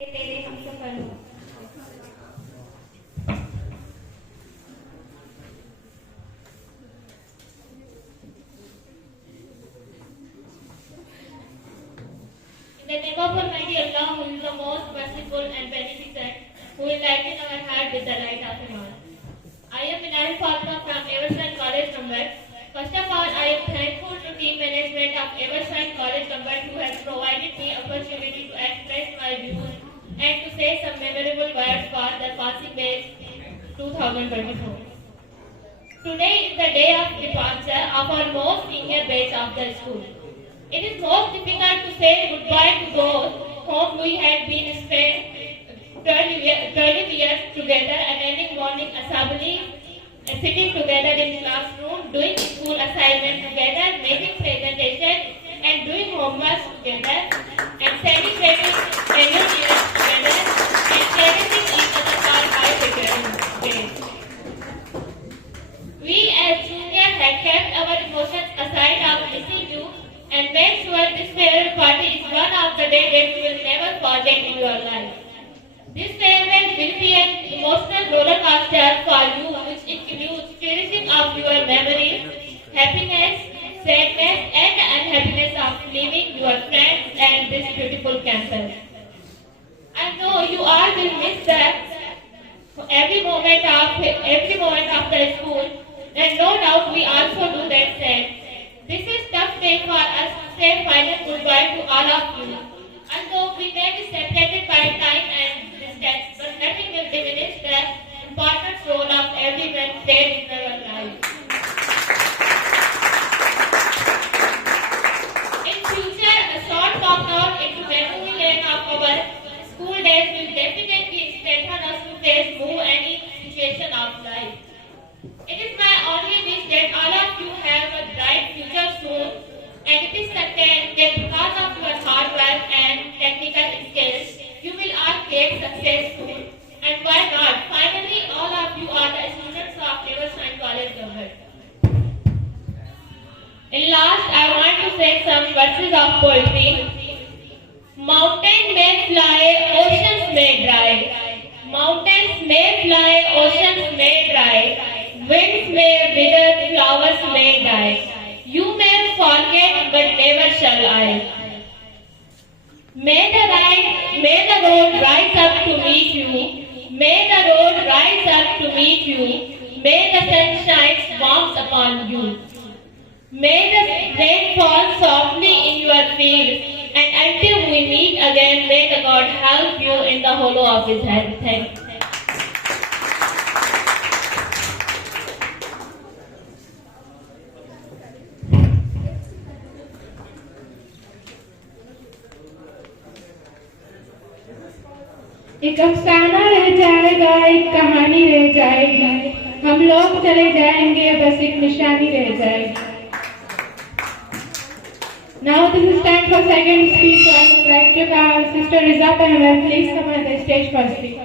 तेरे हम सफर हो। In the name of Almighty Allah, who is the most merciful and beneficent, who will lighten our heart with the light of Iman. I am Minal Fatima from Evershine College Number. First of all, I am thankful to team management of Evershine College Number who has provided me opportunity to express my views and to say some memorable words for the passing batch 2024. Today is the day of departure of our most senior batch of the school. It is most difficult to say goodbye to those whom we had been spent 12 years together, attending morning assembly, sitting together in classroom, doing school assignments together, making presentation and doing homework together, and celebrating annual events together, and cherishing each other for high security. We as juniors had kept our emotions aside of missing you and made sure this farewell party is one of the days that you will never forget in your life. This farewell will be an emotional roller coaster for you, which includes cherishing of your memories, happiness, sadness, and unhappiness of leaving your friends and this beautiful campus. I know you all will miss every moment of the school, and no doubt we also do that same. This is tough day for us to say final goodbye to all of you. Although we may be separated by time and distance, but nothing will diminish the important role of everyone played in our lives. In future, a short walk out into memory lane of our school days will definitely strengthen us to face through any situation of life. It is my only wish that all of you have a bright future soon, and it is certain that because of your hard work and technical skills, you will all get success soon. And why not? Finally, all of you are the students of Evershine College Number. In last, I want to say some verses of poetry. Mountains may fly, oceans may dry. Mountains may fly, oceans may dry. Winds may wither, flowers may die. You may forget, but never shall I. May the road rise up to meet you. May the road rise up to meet you. May the sun shine warmth upon you. May the rain fall softly in your fields, and until we meet again, may the God help you in the hollow of His hand. Thank you. एक अफसाना रह जाएगा, एक कहानी रह जाएगी, हम लोग चले जाएंगे, बस एक निशानी रह जाएगी. Now this is time for second speech. I would like to have Sister Riza Panwar please come on the stage for speech.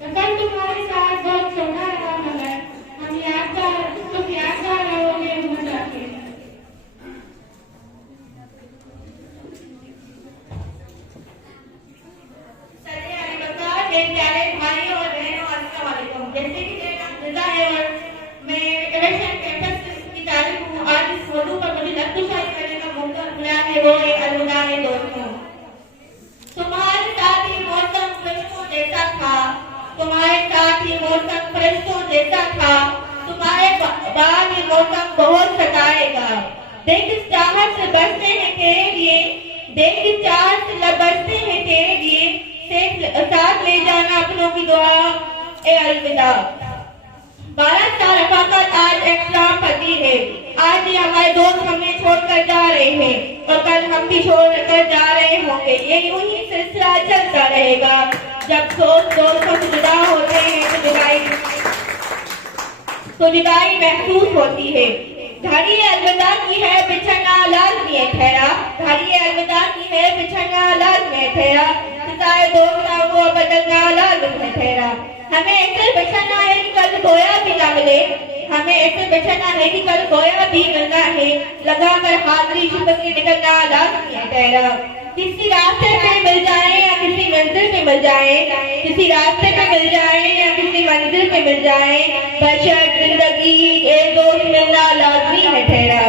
सफर तुम्हारे साथ बहुत छोटा रहा मगर तुम यादगार रहोगे हमेशा के. प्यारे भाइयों और बहनों, अस्सलाम वालेकुम। जैसे कि मेरा नाम रिजा है और मैं एवरशाइन कैंपस की तारीफ हूँ। आज इस मौजू पर मुझे लफ्ज़ करने का मौका मिला है, वो है अलविदा दोस्तों। तुम्हारे साथ ही मौसम फरिश्तों जैसा था, तुम्हारे साथ ही मौसम फरिश्तों जैसा था, तुम्हारे बाद ये मौसम बहुत सताएगा। देख इस चाहत से बरसते हैं तेरे लिए, देख इस चाहत से बरसते हैं तेरे लिए, साथ ले जाना अपनों की दुआ ए अलविदा। 12 साल रफाकत आज एक्सलाम पति है। आज ही हमारे दोस्त हमें छोड़कर जा रहे हैं और कल हम भी छोड़कर जा रहे होंगे। ये यूं ही सिलसिला चलता रहेगा। जब दोस्तों से जुदा होते हैं तो जुदाई महसूस होती है। घड़ी अलविदा की है, बिछड़ना लाज़मी है ठहरा। घड़ी अलविदा की है, बिछड़ना लाज़मी है ठहरा। सिताए दोस्ता वो बदलना लाज़मी है ठहरा। हमें ऐसे बचना है कि कल खोया भी ना मिले, हमें ऐसे बचना है कि कल खोया भी मिलना है, लगाकर हाजिरी छुपक के निकलना लाजमी है तेरा। किसी रास्ते पे मिल जाए या किसी मंजिल पे मिल जाए, किसी रास्ते पे मिल जाए या किसी मंजिल पे मिल जाए, बशर जिंदगी एक दोस्त मिलना लाजमी है ठहरा।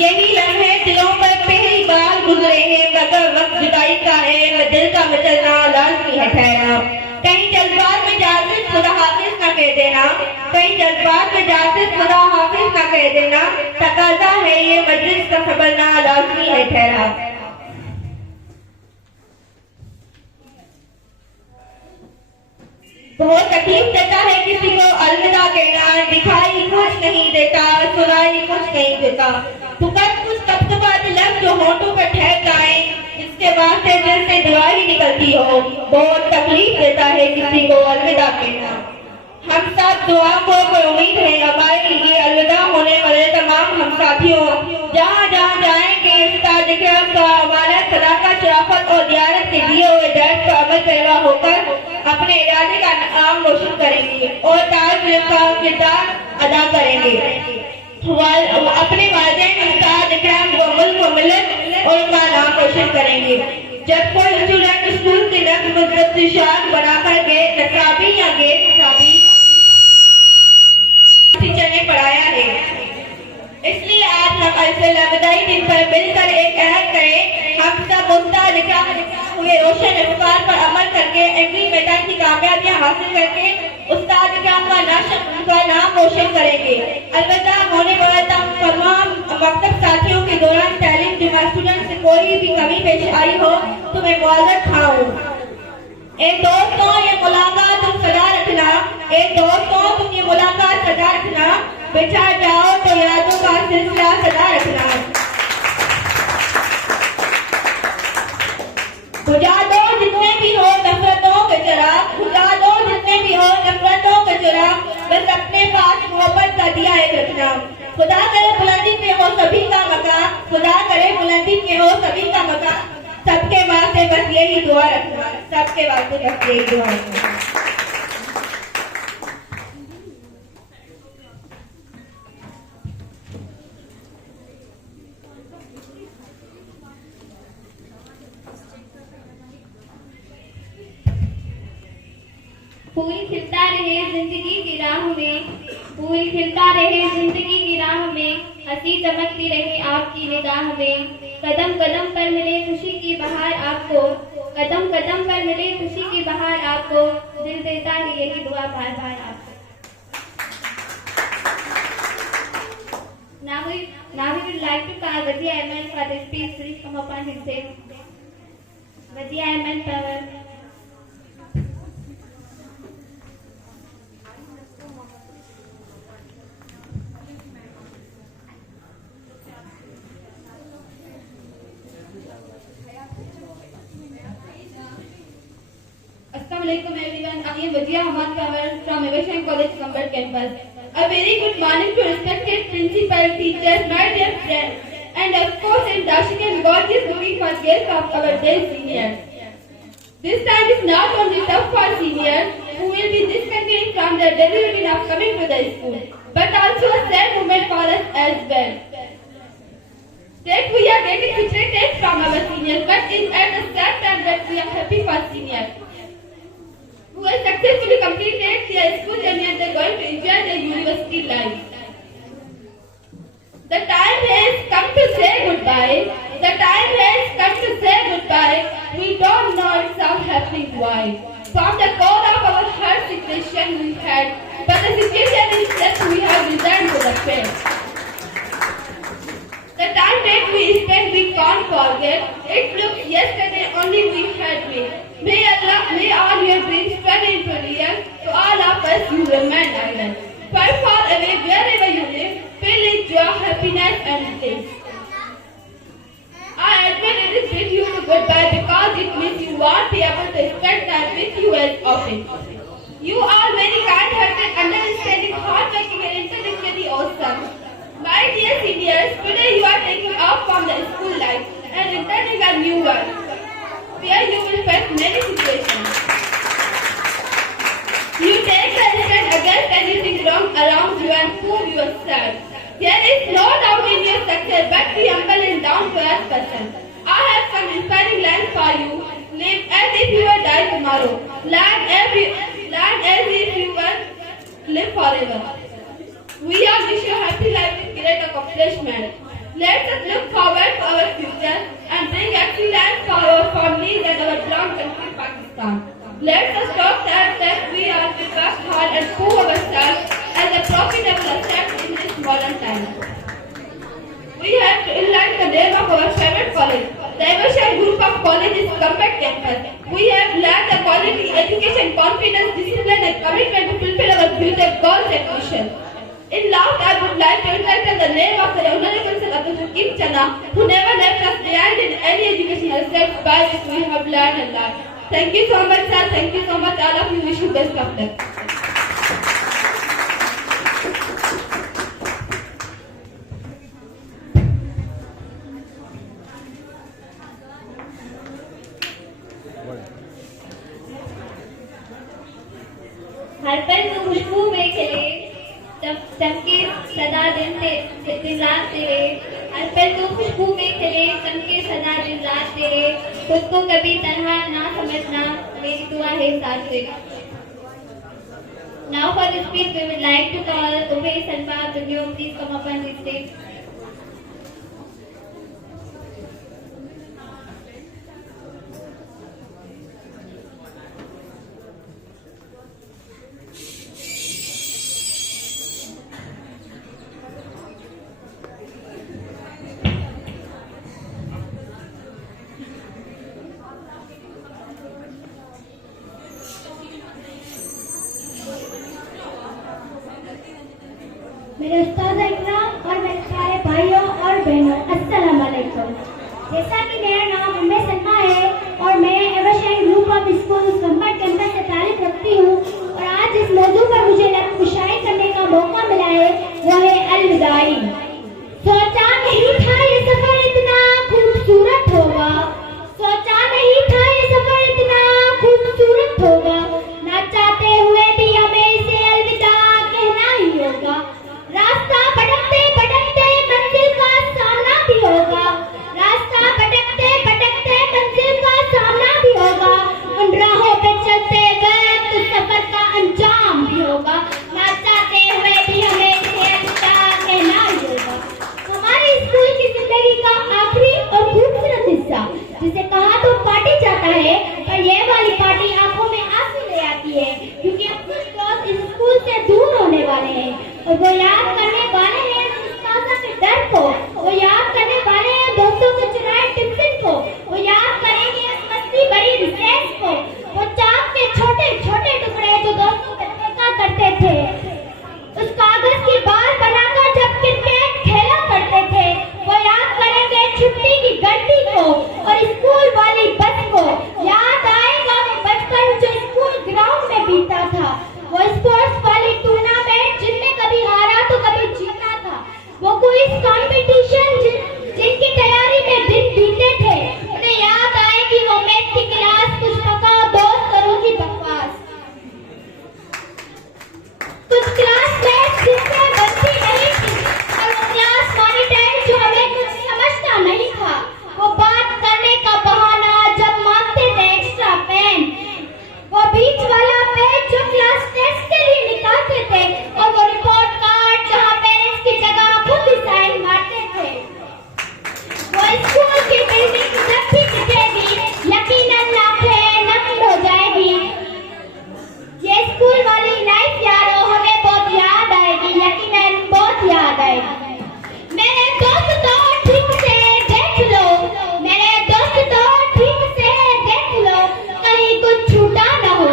यही लम्हे दिलों पर पहली बार गुजरे हैं, मगर वक्त जुदाई का है, दिल का मचलना लाजमी है ठहरा। कहीं जज्बात में जाते खुदा हाफिज न कह देना, कहीं जज्बात में जाते खुदा हाफिज न कह देना, तकाजा है ये मजलिस का संभलना लाजमी है ठहरा। बहुत तकलीफ देता है किसी को अलविदा कहना, दिखाई कुछ नहीं देता, सुनाई कुछ नहीं देता, फुकत कुछ तबतबात लफ्ज़ जो होंठों पर ठहर जाए, इसके वास्ते दिल से दुआ ही निकलती हो। बहुत तकलीफ देता है किसी को अलविदा कहना। हम सब दुआ को उम्मीद है हमारे लिए अलविदा होने वाले तमाम हम साथियों, जहाँ जहाँ जाएंगे उस्ताद इकराम का हमारा सदाकत शराफत और दियानत के दिए हुए दर्द पर अमल करवा होकर अपने इरादे का नाम रोशन करेंगे और ताज का किरदार अदा करेंगे। अपने वालिदैन उस्ताद इकराम को मुल्क व मिल्लत और उनका नाम रोशन करेंगे। जब कोई स्टूडेंट स्कूल के नक्म शान बनाकर गए नसाबी या गैर नसाबी टीचर ने पढ़ाया है, इसलिए आज हम ऐसे लबदाई दिन पर मिलकर एक अहद करें। हम सब उस्ताद इकराम हुए रोशन अफकार पर अमल करके एग्री मैदान की कामयाबियां हासिल करके उस्ताद इकराम का नाम रोशन करेंगे। अलबत्ता होने वाले तमाम मकतब साथियों के दौरान तालीम जमा स्टूडेंट से कोई भी कमी पेश आई हो तो मैं मुआवजत खाऊं। एक दोस्तों ये मुलाकात तुम सदा रखना, एक दोस्तों तुम ये मुलाकात सदा रखना, बिछा जाओ तो यादों का सिलसिला सदा रखना। बुझा दो जितने भी हो नफरतों के चिराग, बुझा दो जितने भी हो नफरतों के चिराग, बस अपने पास मोहब्बत का दिया एक रखना। खुदा करे बुलंदी पे हो सभी का मकान, खुदा करे बुलंदी पे हो सभी का मकान, सबके वास्ते बस यही दुआ रखना, सबके वास्ते बस यही दुआ रखना। फूल खिलता रहे जिंदगी की राह में, फूल खिलता रहे जिंदगी की राह में, हंसी चमकती रहे आपकी निगाह में, कदम कदम पर मिले खुशी की बहार आपको, कदम कदम पर मिले खुशी की बहार आपको, दिल देता है यही दुआ बार बार आपको। Now we would like to call Wazir Ayman for the speech. Please come up and say, Wazir Ayman Power. Assalamualaikum everyone. I am Wazir Ahmad Kawar from Eversham College, Kambad campus. A very good morning to respected principal, teachers, my dear friends, and of course Indashik and gorgeous looking for guests of our dear seniors. This time is not only tough for seniors who will be discontinuing from their daily routine of coming to the school, but also a sad moment for us as well. That we are getting frustrated from our seniors, but it's at the sad time that we are happy for seniors who have successfully completed their school journey and they're going to enjoy their university life. The time has come to say goodbye. The time has come to say goodbye. We don't know it's all happening why. From the core of our heart situation we had, but the situation is that we have returned to the past. The time that we spent we can't forget. It looks yesterday only we had made. May all your dreams turn into real. To all of us you remain island. Far, far away wherever you live, fill with joy, happiness and bliss. I admit it is with you to goodbye because it means you won't be able to spend time with you as often. You are very kind-hearted, understanding, hardworking and intellectually awesome. My dear seniors, today you are taking off from the school life and returning a new one. where you will face many situations. You take a stand against anything wrong around you and prove yourself. There is no doubt in your success, but be humble and down-to-earth person. I have some inspiring lines for you. Live as if you will die tomorrow. Learn as if you will live forever. We all wish you a happy life with great accomplishment. Let us look forward to our future and bring excellence for our families and our beloved country, Pakistan. Let us talk that we are the best hard and prove ourselves as a profitable asset in this modern time. We have to enlighten the name of our favorite college. The Evershine Group of Colleges Combat Campus. We have learned the quality, education, confidence, discipline and commitment to fulfill our future goals and missions. In last, I would like to entitle the name of the Honorable Sir Abdul Hakim Chana, who never left us behind in any educational steps by which we have learned a lot. Thank you so much, sir. Thank you so much. All of you wish you best of luck. हर पल तू खुशबू में खिले, चमके सदा दिन रात तेरे। हर पल तू खुशबू में खिले, चमके सदा दिन रात तेरे। खुद को कभी तन्हा ना समझना, मेरी दुआ है साथ तेरे। Now for this speech we would like to call Ubay Salma to you. Please come up on the stage. मेरे उस्ताद इकराम और मेरे प्यारे भाइयों और बहनों, अस्सलाम वालेकुम। जैसा कि मेरा नाम उम्मे सलमा है और मैं Evershine group of school Gambat campus से ताल्लुक रखती हूँ और आज इस मौजू पर मुझे मुशायरा करने का मौका मिला है, वो है अलविदाई। सोचा नहीं था ये सफर इतना खूबसूरत होगा, सोचा नहीं था ये सफर इतना खूबसूरत होगा, ना चाहते हुए भी हमें इसे अलविदा कहना ही होगा। रास्ता भटकते भटकते मंजिल का सामना भी होगा, रास्ता भटकते भटकते मंजिल का सामना भी होगा। उन राहों पे चलते गए तो सफर का अंजाम भी होगा, ना चाहते हुए भी हमें इसे अलविदा कहना ही होगा। हमारे स्कूल की जिंदगी का आखिरी और खूबसूरत हिस्सा, जिसे कहा तो पार्टी जाता है, पर ये वाली पार्टी आंखों में आंसू ले आती है, क्योंकि अब कुछ दोस्त इस स्कूल से दूर होने वाले हैं और वो याद करने वाले हैं उस्तादा के डर को, वो याद करने वाले हैं दोस्तों को चुराए टिफिन को, वो याद करेंगे उस मस्ती भरी रिसेस को, वो चाक के छोटे छोटे टुकड़े जो दोस्तों पे फेंका करते थे, उस कागज की बाल बनाकर जब क्रिकेट खेला करते थे, वो याद करेंगे छुट्टी की घंटी को और स्कूल वाली बस को। याद आएगा वो बचपन जो स्कूल ग्राउंड में बीता था, वो स्पोर्ट्स वाली टूर्नामेंट जिनमें कभी हारा तो कभी जीता था, वो क्विज कंपटीशन जिनकी तैयारी में दिन बीते थे। उन्हें याद आएगी वो मैथ की क्लास, कुछ पका दोस्त करूंगी बकवास, कुछ क्लास मैथ जिससे बनती नहीं थी और वो क्लास मॉनिटर जो हमें कुछ समझता नहीं था, वो बात करने का बहाना जब मांगते थे एक्स्ट्रा पेन, वो बीच वाला पेज जो क्लास टेस्ट के लिए निकालते थे और वो रिपोर्ट कार्ड जहाँ पेरेंट्स की जगह खुद ही साइन मारते थे। वो स्कूल की बिल्डिंग जब भी दिखेगी यकीनन आंखें नम हो जाएगी। ये स्कूल वाली लाइफ यारो हमें बहुत याद आएगी, यकीनन बहुत याद आएगी। मेरे दोस्तों ठीक से देख लो, मेरे दोस्तों ठीक से देख लो, कहीं कुछ छूटा न हो,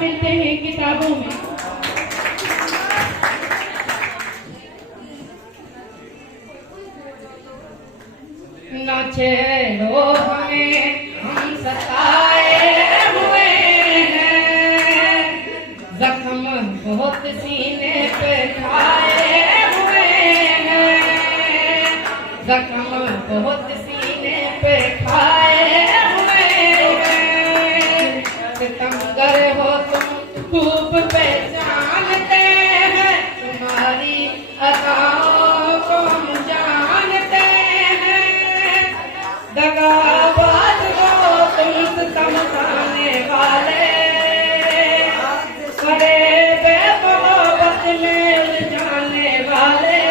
मिलते हैं किताबों में। न छेड़ो हमें, हम सताए हुए हैं, जख्म बहुत सीने पे खाए हुए हैं, जख्म बहुत सीने पे खाए हुए हैं। सितमगर हो तुम खूब पहचानते हैं, तुम्हारी अदाओं को हम जानते हैं। दगाबाज हो तुम समझाने वाले, बड़े बेमोहब्बत में जाने वाले।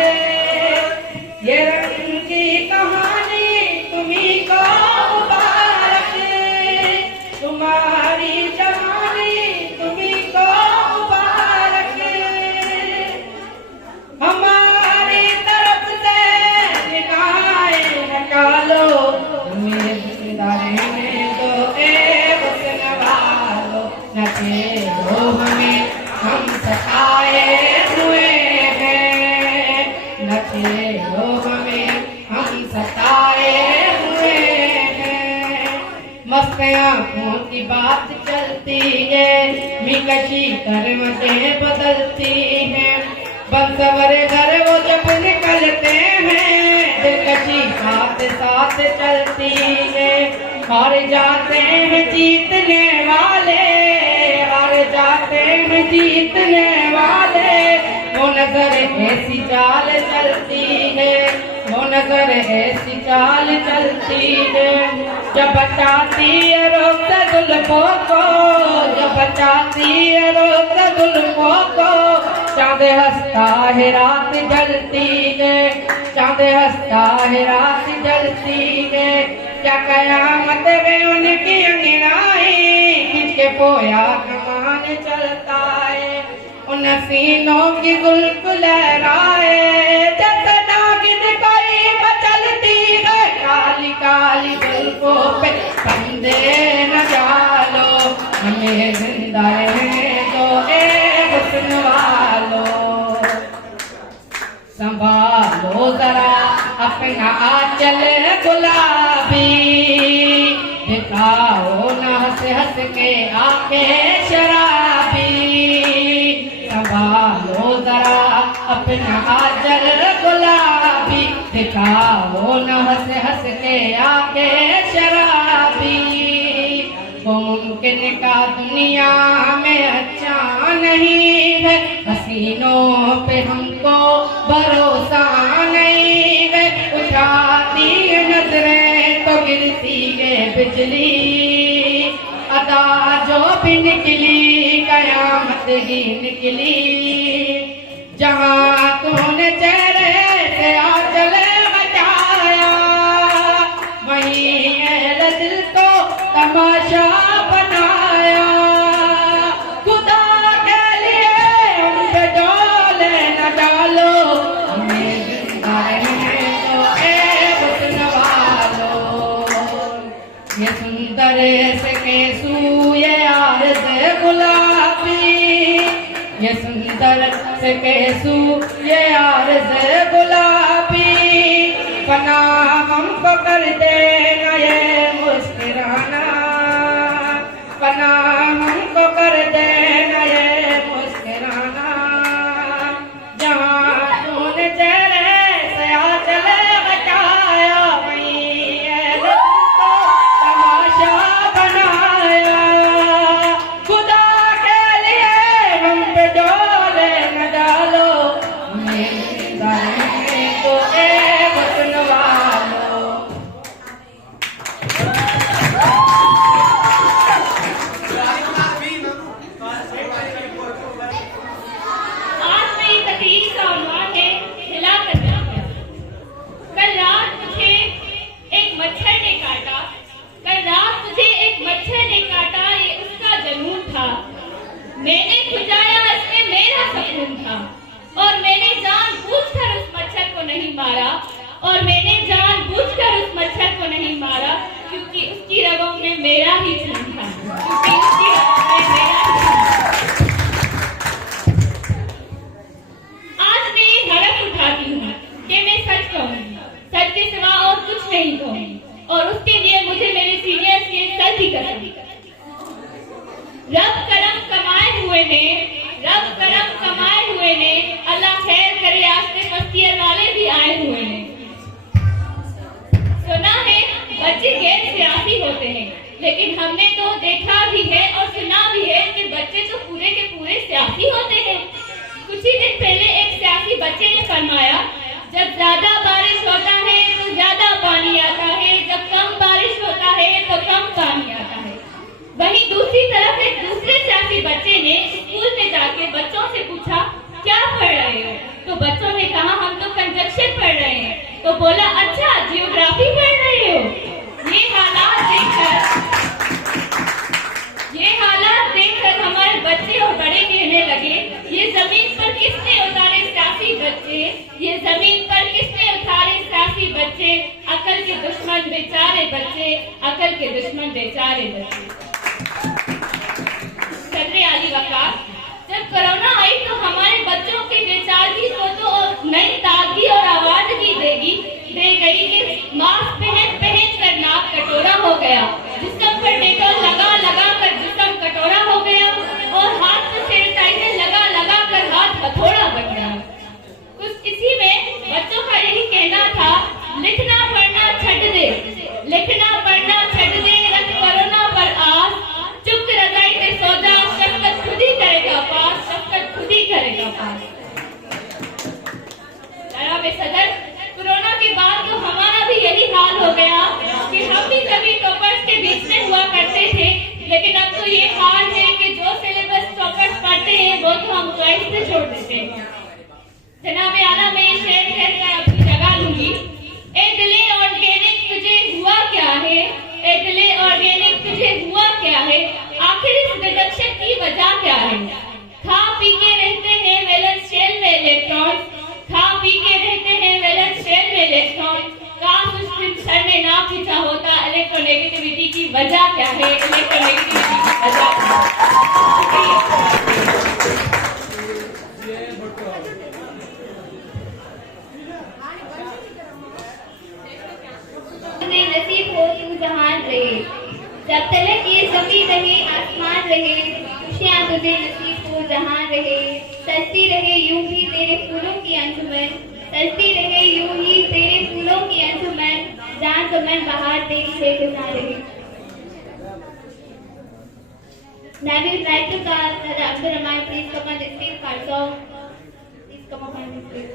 ये रंग की कहानी तुम्हीं को मुबारक, तुम्हारी जवानी तुम्हीं को मुबारक। हमारी तरफ से निगाहें हटा लो, तुम्हें जिंदा रहने दो ए हुस्न वालो। न छेड़ो हमें, हम सताए हुए हैं, न छेड़ो हमें, हम सताए हुए हैं। मस्त आँखों की बात चलती है, मिकशी करवटें बदलती हैं। बंसवरे घर वो जब निकलते हैं, दिलकशी साथ साथ चलती है। हार जाते हैं जीतने वाले, हार जाते हैं जीतने वाले। वो नजर ऐसी चाल चलती है, वो नजर ऐसी चाल चलती है। जब बचाती है रोक जुल्फों को, जब बचाती है रोक जुल्फों को। चांद हंसता है रात जलती है, चांद हंसता है रात जलती है। क्या कयामत में उनकी अंगड़ाई, खिंचके पोया कमान चलता है। उन सीनों की जुल्फ लहराए, जैसे नागिन कोई मचलती है। काली काली जुल्फों पे फंदे न डालो, हमें जिंदा रहने दो ए हुस्न वालो। संभालो जरा अपना आंचल गुलाबी, दिखाओ न हंस हंस के आंखें शराबी। संभालो जरा अपना आंचल गुलाबी, दिखाओ न हंस हंस के आंखें शराबी। वो मुमकिन का दुनिया में अच्छा नहीं है, हसीनों पे हमको भरोसा नहीं है। उठाती है नजरें तो गिरती है बिजली, अदा जो भी निकली कयामत ही निकली। जहाँ तूने चेहरे से आंचल बचाया, वहीं अहले दिल को तमाशा बनाया। खुदा के लिए हम पे डोले न डालो, हमें जिंदा रहने दो ए हुस्न वालो। ये सुंदर से केसू ये आरज़ गुलाबी, ये सुंदर से केसू ये आरज़ गुलाबी। फना हमको कर देना ये मुस्कुराना, फना हमको कर देना ये मुस्कुराना। जहाँ तूने चेहरे से आंचल बचाया, वहीं अहले को तमाशा बनाया। खुदा के लिए हम पे डोले न डालो, हमें जिंदा रहने दो ए हुस्न वालो। आज मेरी तकरीर का उन्वान है हिलाकर जाकर। कल रात मुझे एक मच्छर ने काटा, कल रात मुझे एक मच्छर ने काटा, ये उसका जुनून था। मैंने खुजाया, इसमें मेरा सुकून था। और मैंने जानबूझकर उस मच्छर को नहीं मारा, और मैंने जानबूझकर उस मच्छर को नहीं मारा, क्योंकि उसकी रगों में मेरा ही खून था, क्योंकि उसकी रगों में मेरा ही खून था। सर की कसम। रब करम कमाए हुए ने अल्लाह खैर करे आस्ते मस्तियर वाले भी आए हुए ने। सुना है बच्चे गैर सियासी होते हैं, लेकिन हमने तो देखा भी है और सुना भी है कि बच्चे तो पूरे के पूरे सियासी होते हैं। कुछ ही दिन पहले एक सियासी बच्चे ने फरमाया, जब ज्यादा बारिश होता है तो ज्यादा पानी आता है, जब कम बारिश होता है तो कम पानी आता है। वहीं दूसरी तरफ एक दूसरे सियासी बच्चे ने स्कूल में जाके बच्चों से पूछा, क्या पढ़ रहे हो? तो बच्चों ने कहा, हम तो कंजक्शन पढ़ रहे हैं। तो बोला, अच्छा जियोग्राफी पढ़ रहे हो? ये हालात देखकर हमारे बच्चे और बड़े कहने लगे, ये जमीन पर किसने उतारे सियासी बच्चे, ये जमीन पर किसने उतारे सियासी बच्चे, अकल के दुश्मन बेचारे बच्चे, अकल के दुश्मन बेचारे बच्चे। सदर आली वकार, जब कोरोना आई तो हमारे बच्चों के बेचारगी को तो नई ताजगी और आवाज़गी दे गई कि मास्क पहन कर नाक कटोरा हो गया, जिस्म पर डेटॉल लगा कर जिस्म कटोरा हो गया और हाथ में सैनिटाइजर लगा कर हाथ हथौड़ा बन गया। कुछ इसी में बच्चों का यही कहना था, लिखना पढ़ना छट दे, रख कोरोना पर आस, चुप रजाई के सौदा, शफकत खुद ही करेगा पास। जनाब सदर, कोरोना के बाद तो हमारा भी यही हाल हो गया कि हम भी कभी टॉपर्स के बीच में हुआ करते थे, लेकिन अब तो ये हाल है कि जो सिलेबस टॉपर्स पढ़ते हैं वो तो हम चॉइस से छोड़ देते हैं। जनाब आला, मैं शेर कहकर अपनी जगह लूंगी। ए दिले ऑर्गेनिक तुझे हुआ क्या है, ए दिले ऑर्गेनिक तुझे हुआ क्या है, आखिर इस डिडक्शन की वजह क्या है? खा पी के रहते हैं वैलेंस शेल में इलेक्ट्रॉन, काश उस दिन सर ने ना पूछा होता इलेक्ट्रोनेगेटिविटी की वजह क्या है, इलेक्ट्रोनेगेटिविटी की वजह क्या है। नसीब हो तू जहान रहे, जब तलक ये जमीन रहे आसमान रहे, खुशियाँ तुझे नसीब हो जहान रहे, सजती रहे यूं ही तेरे फूलों की अंजुमन, सजती रहे यूं ही तेरे फूलों की अंजुमन, जान तो मैं बाहर तेरी से गुजर रही। Now we would like to call Brother Abdul Rahman, please come on the stage for song. Please come up on the stage.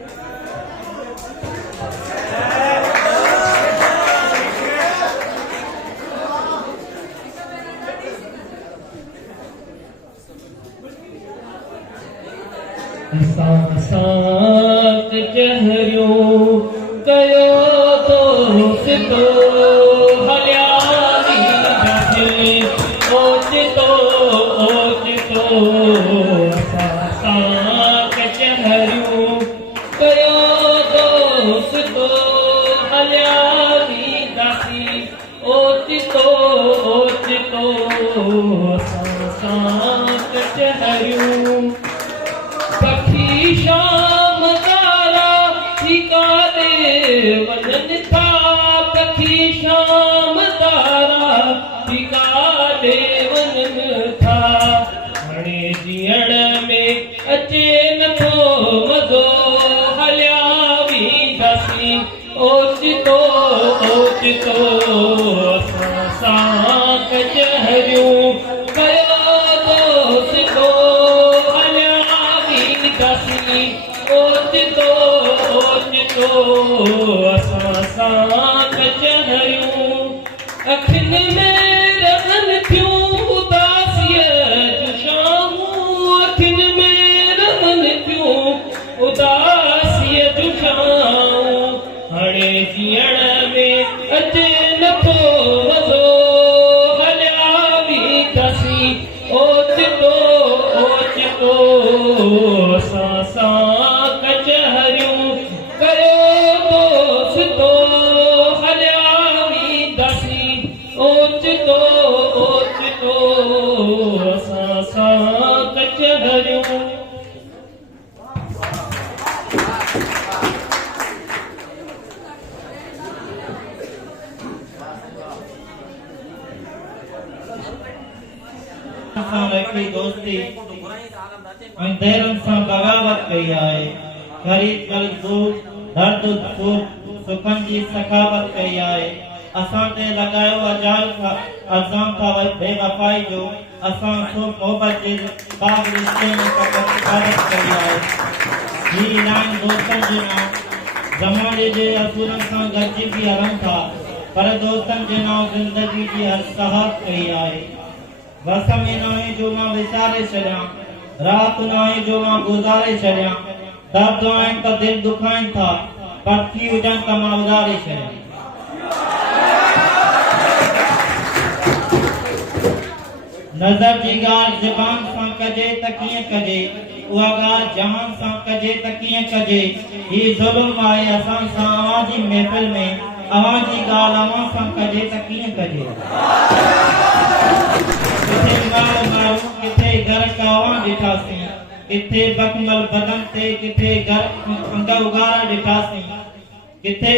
साथ चहरियों कयो दोस्तो हल्यारी जही ओचितो साथ चहरियों कयो दोस्तो हल्यारी जही ओचितो साथ चहरियों शाम तारा ठिकाने वजन था, पखी शाम तारा ठिकाने वजन था, हणे जीअण में अचे नथो मज़ो, हलियावी दसी ओचितो सां कचहरियूं कयो दोस्तो असां सां कचहरियूं अखियुनि में रहनि थियूं उदासीअ जूं शामूं, अखियुनि में रहनि थियूं उदासीअ जूं शामूं, हाणे जीअण में अचे नथो मज़ो, हलियावी दसी ओचितो असां सां कचहरियूं कयो दोस्तो हलियावी दसी ओच सां रखी दोस्ती ऐं देरनि सां बग़ावत कई आहे। ग़रीब मज़दूर दर्द सुखनि जी सखावत कई आहे। असां ते लॻायो अल्ज़ाम था बेवफ़ाई जो। असां सो मोहबत जे बाग़ रिश्ते में हिफ़ाज़त कई आहे। ही लाइन दोस्तनि जे नाम ज़माने जे असूलनि सां गॾिजी बि हलनि था, पर दोस्तनि जे नाम ज़िंदगी जी हर साहत कई आहे। वस में नाहे जो मां विसारे छॾियां, रात नाहे जो मां गुज़ारे छॾियां। दर्द आहिनि त दिलि दुखाइनि था, पर थी हुजनि त मां उधारे छॾियां। नज़र जी ॻाल्हि ज़बान सां कजे त कीअं कजे, उहा ॻाल्हि जहान सां कजे त कीअं कजे। ही ज़ुल्म आहे असां सां अवां जी महफ़िल में, अवां जी ॻाल्हि अवां सां कजे त कीअं कजे। किथे माल माण्हू किथे घर कावां ॾिठासीं, किथे बखमल बदन ते किथे घर अंग उगारा ॾिठासीं। किथे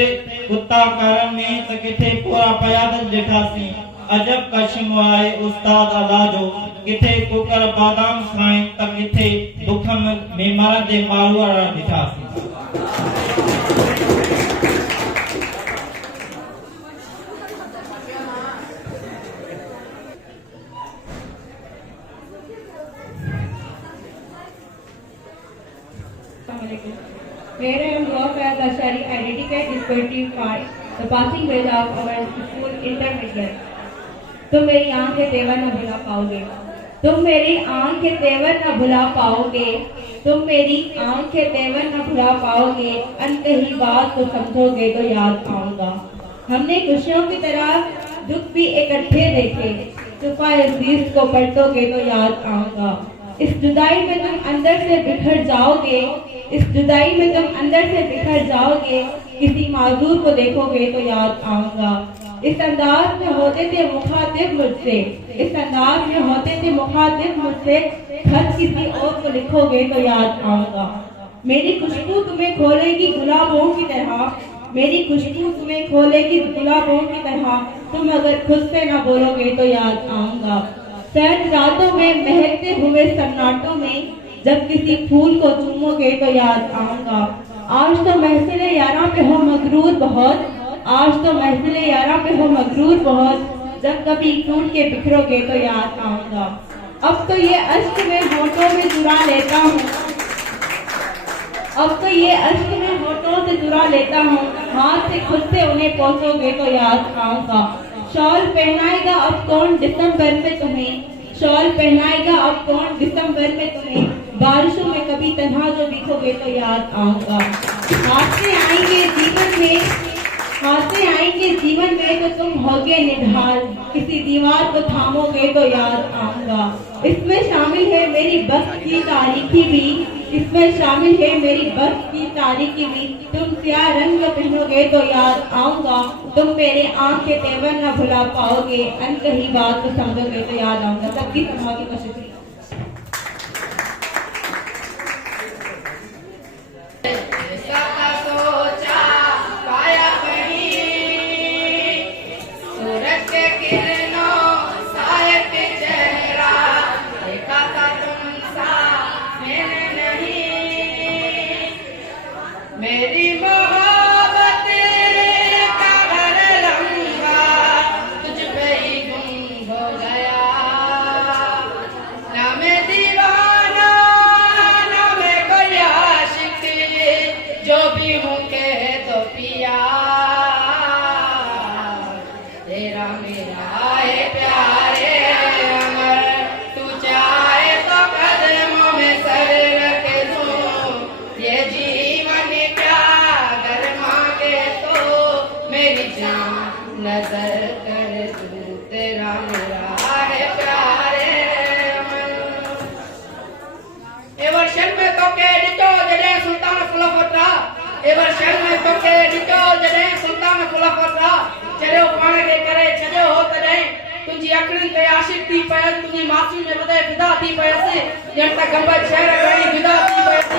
कुत्ता करनि में त किथे पूरा पयादल ॾिठासीं। अजब कशिम आहे उस्ताद अला जो, किथे कुकर बादाम खाइनि त किथे दुख में मरंदे मालूअ ॾिठासीं। Here I am work as Ashari. I dedicate this poetry for the passing grade of our school intermediate. तुम मेरी आँख के तेवर न भुला पाओगे, तुम मेरी आँख के तेवर न भुला पाओगे, तुम मेरी आँख के तेवर न भुला पाओगे। अनकही बात को समझोगे तो याद आऊंगा। हमने खुशियों की तरह दुख भी इकट्ठे देखे, तूफान अजीज को पलटोगे तो याद आऊंगा। इस जुदाई में तुम अंदर से बिखर जाओगे, इस जुदाई में तुम अंदर से बिखर जाओगे। किसी माजूर को देखोगे तो याद आऊंगा। इस अंदाज में होते थे मुखातिब मुझसे, इस अंदाज में होते थे मुखातिब मुझसे। खत किसी और को लिखोगे तो याद आऊंगा। मेरी खुशबू तुम्हें खोलेगी गुलाबों की तरह, मेरी खुशबू तुम्हें खोलेगी गुलाबों की तरह। तुम अगर खुद से ना बोलोगे तो याद आऊंगा। सर्द रातों में महकते हुए सन्नाटों में जब किसी फूल को चूमोगे तो याद आऊंगा। आज तो महफिले यारा पे हो मगरूर बहुत, आज तो महफिले यारा पे हो मगरूर बहुत। जब कभी टूट के बिखरोगे तो याद आऊंगा। अब तो ये अश्क में होठों में चुरा लेता हूँ, अब तो ये अश्क में होठों से चुरा लेता हूँ। हाथ से खुद से उन्हें पहुँचोगे तो याद आऊंगा। शॉल पहनाएगा अब कौन दिसंबर में तुम्हें, शॉल पहनाएगा अब कौन दिसंबर में तुम्हें। बारिशों में कभी तन्हा जो दिखोगे तो याद आऊंगा। हादसे आएंगे जीवन में, हादसे आएंगे जीवन में तो तुम होगे निढाल। किसी दीवार को थामोगे तो याद आऊंगा। इसमें शामिल है मेरी बख्त की तारीखी भी, इसमें शामिल है मेरी बख्त की तारीखी भी। तुम स्याह रंग पहनोगे तो याद आऊंगा। तुम मेरे आँख के तेवर न भुला पाओगे। अनकही बात को समझोगे तो याद आऊंगा। सबकी समाधि का शुक्रिया। नजर कर तू तेरा मेरा है प्यारे एवर शर्म तो के डिटो जडे सुल्तान खुलाफत एवर शर्म तो के डिटो जडे सुल्तान खुलाफत चलो पाण के करे छजो हो तडे तुझी अखड़न ते आशिक थी पयस तुझी मासी में बदे फिदा थी पयस जण तक गंबर शहर गई फिदा थी पयस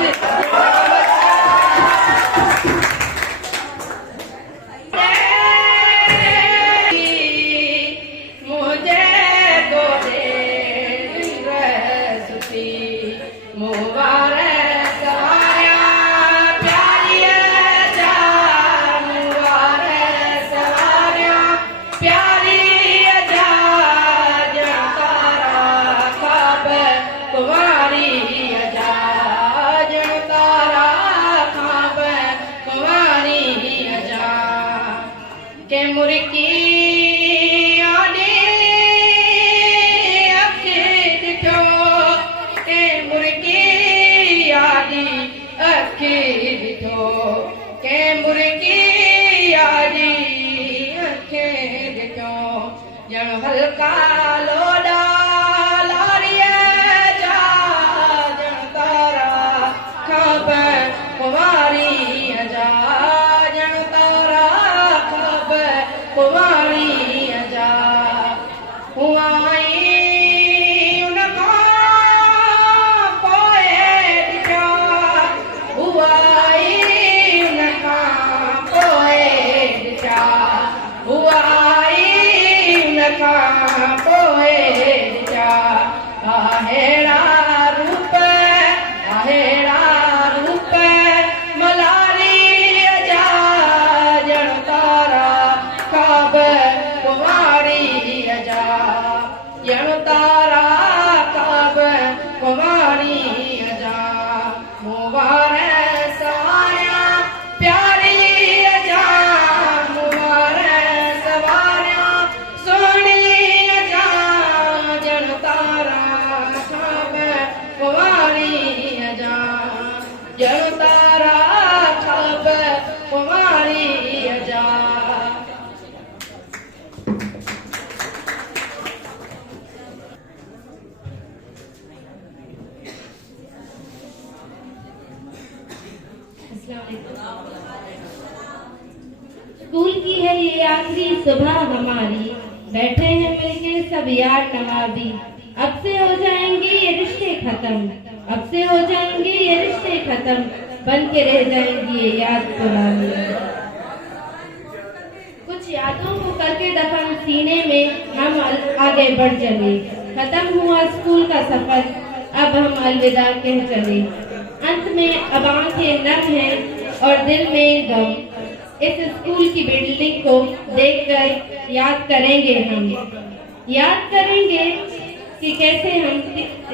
जण हल्का लोडा लारिए जा जण तारा खब कुमारी जा जण तारा खब कुमारी जा हुआई उनका पोए दिखा हुआई उनका पोए दिखा हुआई उनका पोए दिखा आहेरा रूप मलारी जा जण तारा खब कुमारी जा जण तारा खब कुमारी जा मुबारक सवारिया प्यारी जा मुबारक सवारिया सोहनी जा जण तारा खब कुमारी जा जण तारा खब कुमारी जा स्कूल की है ये आखिरी सुबह हमारी, बैठे हैं मिलके सब यार नवाबी। अब से हो जाएंगे ये रिश्ते खत्म, अब से हो जाएंगे ये रिश्ते खत्म, बन के रह जाएंगी ये याद पुरानी। कुछ यादों को करके दफन सीने में हम आगे बढ़ चले। खत्म हुआ स्कूल का सफर, अब हम अलविदा कह चले। अंत में अब आंखें नम हैं और दिल में गम। इस स्कूल की बिल्डिंग को देखकर याद करेंगे हम, याद करेंगे कि कैसे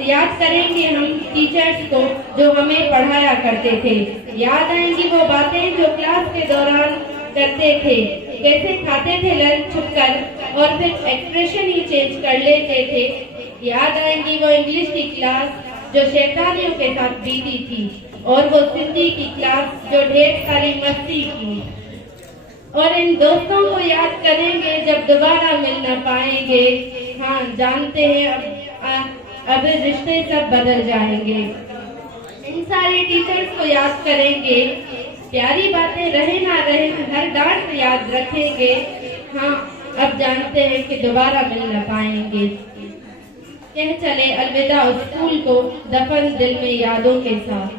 याद करेंगे हम टीचर्स को जो हमें पढ़ाया करते थे। याद आएंगी वो बातें जो क्लास के दौरान करते थे, कैसे खाते थे लंच छुपकर और फिर एक्सप्रेशन ही चेंज कर लेते थे। याद आएंगी वो इंग्लिश की क्लास जो शैतानियों के साथ बीती थी और वो सिंधी की क्लास जो ढेर सारी मस्ती की। और इन दोस्तों को याद करेंगे जब दोबारा मिल न पाएंगे। हाँ जानते हैं अब रिश्ते सब बदल जाएंगे। इन सारे टीचर्स को याद करेंगे, प्यारी बातें रहे ना रहे हर डांट याद रखेंगे। हाँ अब जानते हैं कि दोबारा मिल न पाएंगे। कह चले अलविदा उस स्कूल को दफन दिल में यादों के साथ।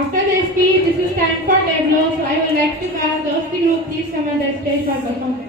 After the speech, this is time for debut, so I would like to ask those who please come on the stage for performance.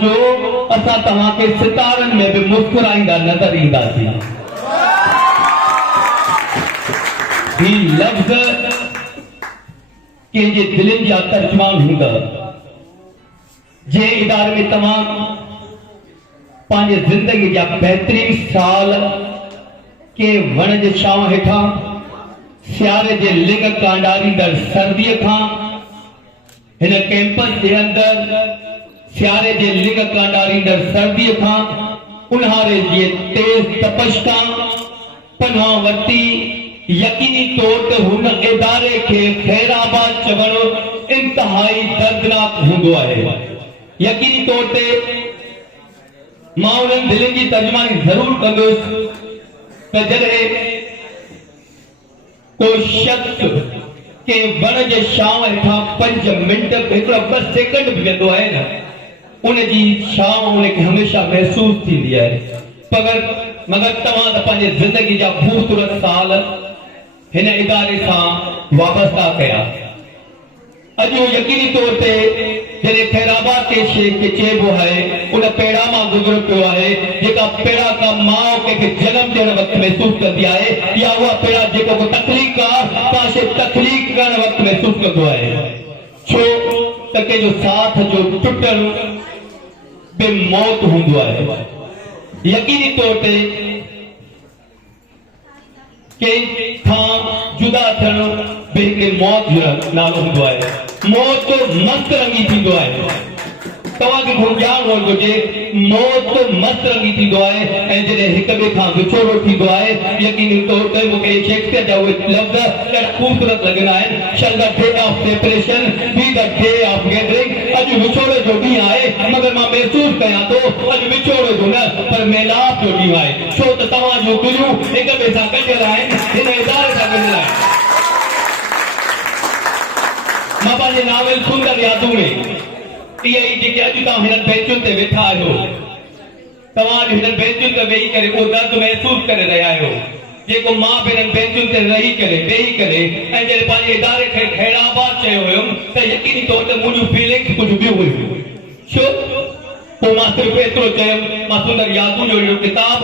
जो असां तव्हांखे सितारनि में बि मुस्कुराईंदा नज़र ईंदासीं। ही लफ़्ज़ कंहिंजे दिलनि जा तर्जुमान हूंदा। जंहिं इदारे में तव्हां पंहिंजे ज़िंदगी जा बहितरीन साल के वण जे छांव हेठां सियारे जे लिंग कांडारींदड़ सर्दीअ खां हिन कैंपस जे अंदरि सियारे जे लिंग कांडारींदड़ सर्दीअ खां उन्हारे जे तेज़ तपश खां पनाह वरिती। यकीनी तौर ते हुन इदारे खे खैराबाद चवणु इंतहाई दर्दनाक हूंदो आहे। यकीनी तौर ते मां उन्हनि दिलनि जी तर्जुमानी ज़रूर कंदुसि त जॾहिं को शख्स के वण जे छांव हेठां 5 मिंट हिकिड़ो 2 सेकंड बि वेंदो आहे न, उनजी छांव उनखे हमेशह महसूस थींदी आहे। मगर तव्हां त पंहिंजे ज़िंदगी जा खूबसूरत साल हिन इदारे सां वाबस्ता कया। अॼु यकीनी तौर ते जॾहिं खैराबाद के शेख खे चइबो आहे उन पेड़ा मां गुज़रियो पियो आहे, जेका पेड़ा का माउ कंहिंखे जनम ॾियण वक़्तु महसूस कंदी आहे, या उहा पेड़ा जेको को तकलीफ़ का शइ तकलीफ़ करण वक़्तु महसूस कंदो आहे। छो त कंहिंजो साथ जो टुटणु बि मौत हूंदो आहे। यकीनी तौर ते कंहिं खां जुदा थियणु बि हिकिड़ी मौत जो नालो हूंदो आहे। मौत मस्त रंगी थींदो आहे। तव्हांखे ॼाण हुअणु घुरिजे मौत मस्त रंगी थींदो आहे ऐं जॾहिं हिक ॿिए खां विछोड़ो थींदो आहे, यकीनी तौर ते मूंखे शेक्सपियर जा उहे लफ़्ज़ ॾाढा ख़ूबसूरत लॻंदा आहिनि। शल the day of separation be the day of gathering. अॼु विछोड़े जो ॾींहुं आहे, मगर मां महसूस कयां थो अॼु विछोड़े जो न पर मेलाप जो ॾींहुं आहे। छो त तव्हां जूं दिलियूं हिक ॿिए सां गॾियल आहिनि, हिन इदारे सां गॾियल आहिनि। मां पंहिंजे नावेल सुंदर यादूं में इहे ई जेके अॼु तव्हां हिननि बेंचुनि ते वेठा आहियो, तव्हां हिननि बेंचुनि ते वेही करे उहो दर्द महसूस करे रहिया आहियो जेको मां बि हिननि बेंचुनि ते रही करे वेही करे ऐं जॾहिं पंहिंजे इदारे खे खैराबाद चयो हुयुमि त यकीनी तौर ते मुंहिंजूं फीलिंग्स कुझु ॿियूं हुयूं। छो पोइ मां सिर्फ़ु एतिरो चयुमि, मां सुंदर यादूं जो हिकिड़ो किताब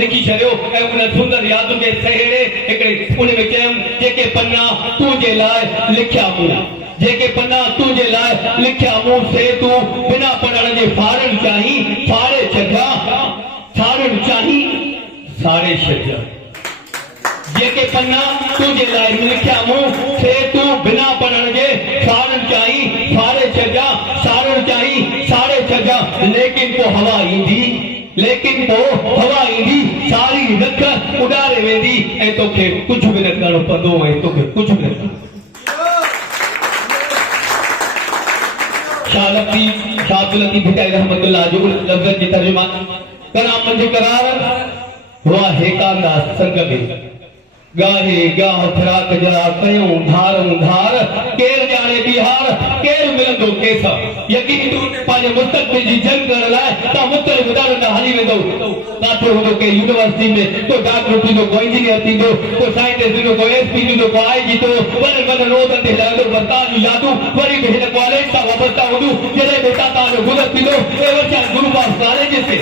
लिखी छॾियो ऐं उन सुंदर यादुनि जे सहेड़े हिकिड़े उन में चयुमि जेके पन्ना तुंहिंजे लाइ लिखिया मूं, जेके पन्ना तुंहिंजे लाइ लिखिया मूं से तूं बिना पढ़ण जे फाड़ण चाहीं फाड़े छॾिया, साड़ण चाहीं साड़े छॾिया। जेके पन्ना तुझे लाइ लिखिया मूं थे तू बिना पढ़ण जे फारन चाही फारे छजा सारण चाही साड़े छजा लेकिन को हवा ईंदी सारी रख उडारे वेंदी ऐं तोखे कुछ भी न करणो पवंदो ऐं तोखे कुछ भी न शाहलती भिटाई रहमतुल्लाह जो लफ्ज़ जी तर्जुमान कराम मंज करार हुआ हेका संग में गाहे गाह फराक जा कयूं धार केर जाने बिहार केर मिलंदो केसा यकीन तू पाजे मुस्तक़बिल जी जंग करण लाइ ता मुख्तलिफ इदारनि ॾांहुं हली वेंदो काथे हूंदो के यूनिवर्सिटी में को डॉक्टर थींदो को इंजीनियर थींदो को साइंटिस्ट थींदो को एसपी थींदो को आईजी थो वॾनि रोडनि ते हलंदो पर तव्हांजूं यादूं वरी बि हिन कॉलेज सां वाबस्ता हूंदियूं जॾहिं बि तव्हांजो गुज़र थींदो ए वर्षा गुरू पास कॉलेज ते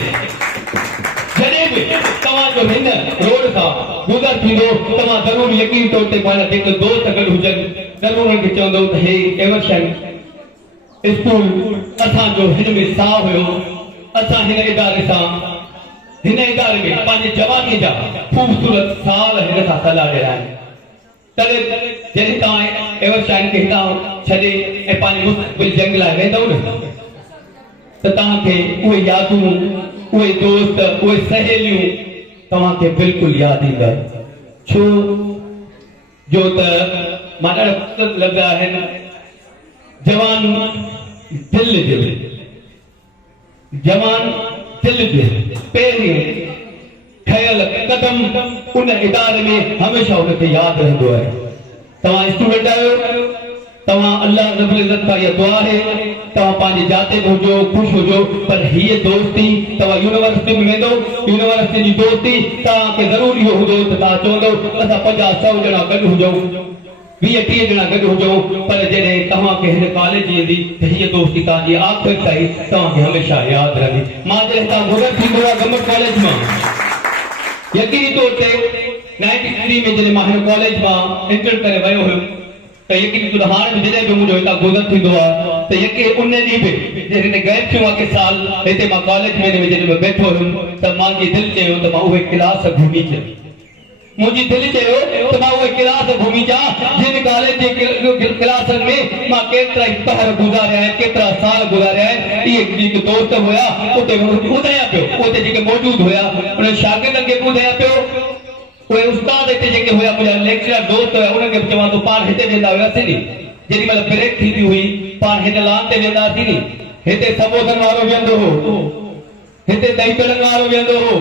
जॾहिं बि तव्हांजो हिन रोड सां गुज़र थींदो तव्हां ज़रूर यकीन तौर ते पंहिंजा जेके दोस्त गॾु हुजनि ज़रूर उन्हनि खे चवंदो त हे एवरशन स्कूल असांजो हिन में साह हुयो असां हिन इदारे में पंहिंजे जवानी जा ख़ूबसूरत साल हिन सां सलाह ॾिना आहिनि तॾहिं जॾहिं तव्हां एवरशन खे हितां छॾे ऐं पंहिंजे मुस्तक़बिल जंग लाइ वेंदव न त तव्हांखे उहे यादूं उहे दोस्त उहे सहेलियूं तव्हांखे बिल्कुलु यादि ईंदा छो जो त मां ॾाढा लफ़्ज़ आहिनि जवान दिल पहिरीं ठहियल कदम उन इदारे में हमेशह उनखे यादि रहंदो आहे तव्हां स्टूडेंट आहियो तव्हां अल्लाह रब्बुल इज़्ज़त खां इहा दुआ आहे तव्हां पंहिंजे जाते में हुजो ख़ुशि हुजो पर हीअ दोस्ती तव्हां यूनिवर्सिटी में वेंदो यूनिवर्सिटी जी दोस्ती तव्हांखे ज़रूर इहो हूंदो त तव्हां चवंदो असां 50-100 ॼणा गॾु हुजूं 20-30 ॼणा गॾु हुजूं पर जॾहिं तव्हांखे हिन कॉलेज ईंदी त हीअ दोस्ती तव्हांजी आख़िर ताईं तव्हांखे हमेशह यादि रहंदी मां जॾहिं तव्हां गुज़र थींदो आहे गवर्नमेंट कॉलेज मां यकीनी तौर ते 93 में जॾहिं मां हिन कॉलेज मां इंटर करे वियो हुयुमि त यकीनी तौर हाणे बि जॾहिं बि मुंहिंजो हितां गुज़र थींदो आहे त यकीन उन ॾींहुं बि जॾहिं गैप थियो आहे के साल हिते मां कॉलेज में जॾहिं मां वेठो हुयुमि त मुंहिंजी दिलि चयो त मां उहे क्लास घुमी अचां मुंहिंजी दिलि चयो त मां उहे क्लास घुमी अचां जिन कॉलेज जे क्लासनि में मां केतिरा ई पहर गुज़ारिया आहिनि केतिरा साल गुज़ारिया आहिनि इहे जेके दोस्त हुया उते ॿुधायां पियो उते जेके मौजूदु हुया उन शागिर्दनि खे ॿुधायां पियो उहे उस्ताद हिते जेके हुया मुंहिंजा लेक्चरर दोस्त हुया उन्हनि खे चवां तो पाण हिते वेंदा हुयासीं नी जेॾी महिल ब्रेक थींदी हुई पाण हिन लान ते वेंदासीं नी हिते सबोधन वारो वेंदो हो हिते दही पिड़न वारो वेंदो हो